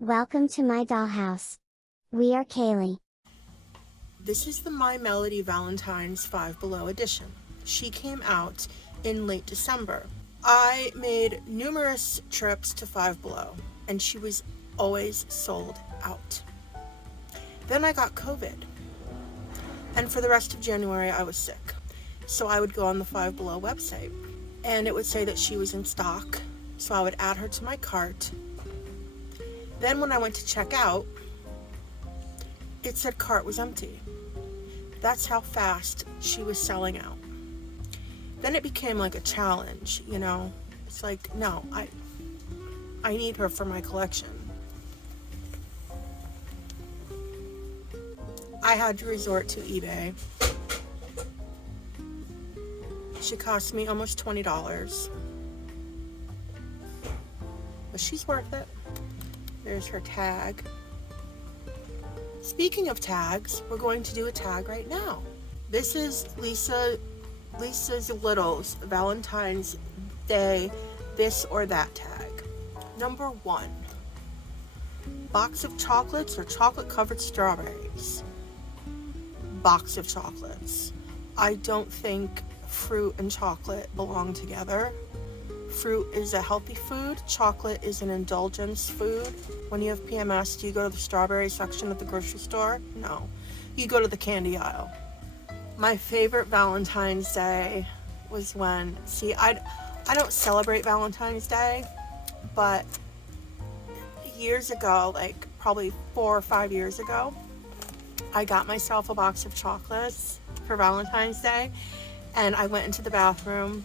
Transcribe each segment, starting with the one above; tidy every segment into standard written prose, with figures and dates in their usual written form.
Welcome to my dollhouse. We are Caylee. This is the My Melody Valentine's Five Below edition. She came out in late December. I made numerous trips to Five Below, and she was always sold out. Then I got COVID, and for the rest of January I was sick. So I would go on the Five Below website, and it would say that she was in stock, so I would add her to my cart. Then when I went to check out, it said cart was empty. That's how fast she was selling out. Then it became like a challenge, you know? It's like, no, I need her for my collection. I had to resort to eBay. She cost me almost $20. But she's worth it. There's her tag. Speaking of tags, we're going to do a tag right now. This is Lisa's Little's Valentine's Day this or that tag. Number 1, box of chocolates or chocolate covered strawberries. Box of chocolates. I don't think fruit and chocolate belong together. Fruit is a healthy food. Chocolate is an indulgence food. When you have PMS, do you go to the strawberry section at the grocery store? No. You go to the candy aisle. My favorite Valentine's Day was when, I don't celebrate Valentine's Day, but years ago, like probably 4 or 5 years ago, I got myself a box of chocolates for Valentine's Day, and I went into the bathroom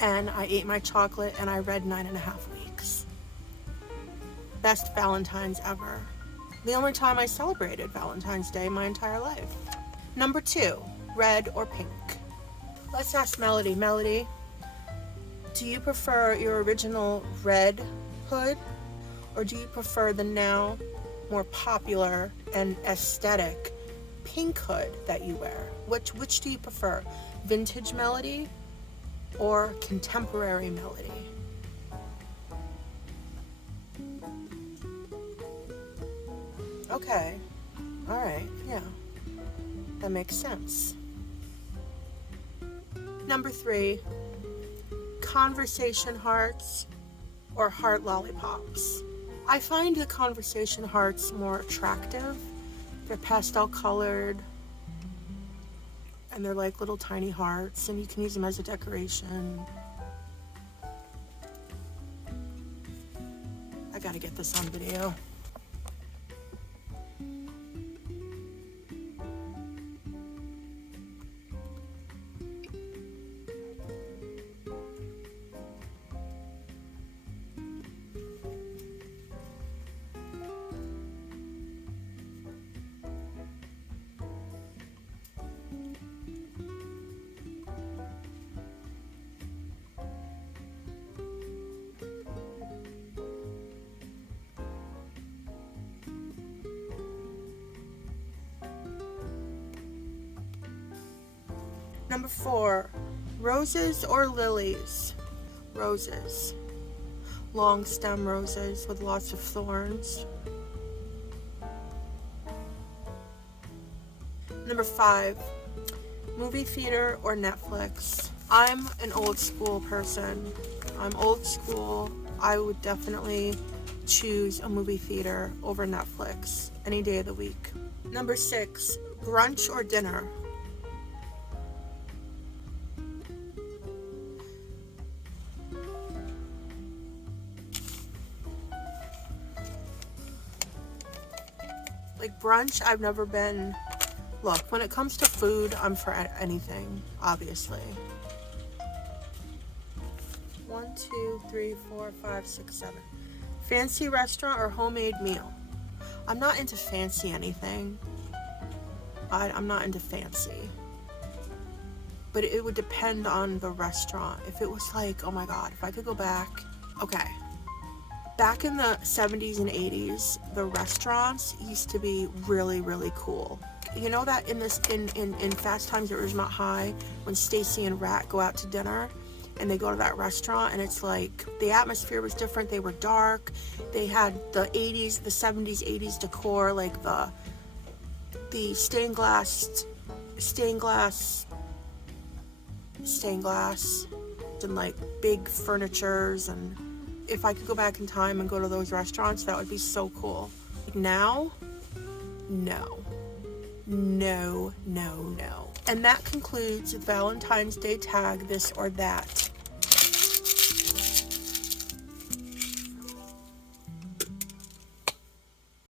and I ate my chocolate and I read 9.5 weeks. Best Valentine's ever. The only time I celebrated Valentine's Day my entire life. Number 2, red or pink. Let's ask Melody. Melody, do you prefer your original red hood, or do you prefer the now more popular and aesthetic pink hood that you wear? Which do you prefer? Vintage Melody or contemporary Melody? Okay, all right, yeah, that makes sense. Number 3, conversation hearts or heart lollipops. I find the conversation hearts more attractive. They're pastel colored, and they're like little tiny hearts, and you can use them as a decoration. I gotta get this on video. Number 4, roses or lilies? Roses. Long stem roses with lots of thorns. Number 5, movie theater or Netflix? I'm an old school person. I'm old school. I would definitely choose a movie theater over Netflix any day of the week. Number 6, brunch or dinner? Like brunch, I've never been. Look, when it comes to food, I'm for anything, obviously. 1, 2, 3, 4, 5, 6, 7. Fancy restaurant or homemade meal? I'm not into fancy anything. I'm not into fancy. But it would depend on the restaurant. If it was like, oh my God, if I could go back. Okay. Back in the 70s and 80s, the restaurants used to be really, really cool. You know that in Fast Times at Ridgemont High, when Stacy and Rat go out to dinner, and they go to that restaurant, and it's like the atmosphere was different. They were dark. They had the 80s, the 70s, 80s decor, like the stained glass and like big furnitures. And if I could go back in time and go to those restaurants, that would be so cool. Now, no. And that concludes the Valentine's Day tag, this or that.